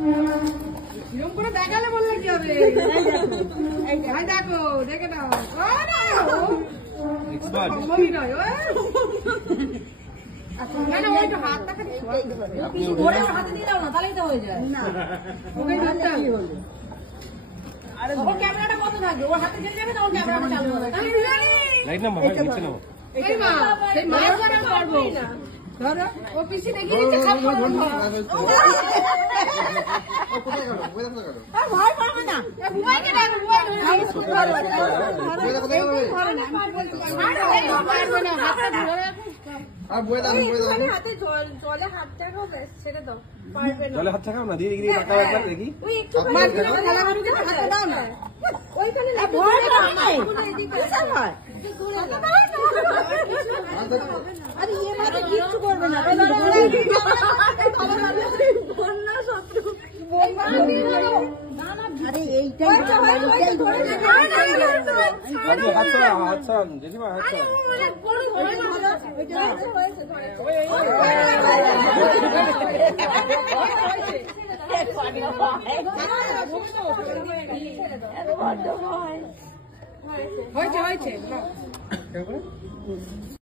এরকম করে দেখালে বললে কি হবে? এই দেখো, দেখে নাও। সম্ভবই নয়। না না, ওই হাতটা খালি ওরে হাতে দিয়ে দাও না, তাহলেই তো হয়ে যায়। না ওকে ধরতে হবে। আরে ও ক্যামেরাটা কত থাকবে? ওর হাতে দিয়ে যাবে, তখন ক্যামেরাটা চালু হবে। লাইট নাম্বার হয় নিচে নাও। এই মা, সেই মায়ের কথা করব। ধরো, ও পিছে দেখিয়ে দিচ্ছে সব করব। ও কোথায় গেল? ওই দেখো গেল। আর ভয় পাবে না। এ বুবাইকে ডাকো, বুবাই ধরে আমি শুনতে পারবো না। ধরো, কোথায় গেল? আরে এই পারবে না, হাতটা ধরে রাখো। আর বই দাও, বই দাও। হাতে জলে হাত ঠাকাও, বেশ ছেড়ে দাও। পারবে না। জলে হাত ঠাকাও না, দিয়ে এগিয়ে টাকা একবার দেখি। ওই একটু মাঝখানে খেলা করতে হাতটা দাও না। ওইখানে না, ভয় পাবে না। কিসের ভয়? আরে ये बात किচ্ছু করবে না। বন্যা শত্রু আরে এইটাই ধরে না। আচ্ছা জেঠিমা আচ্ছা হয়েছে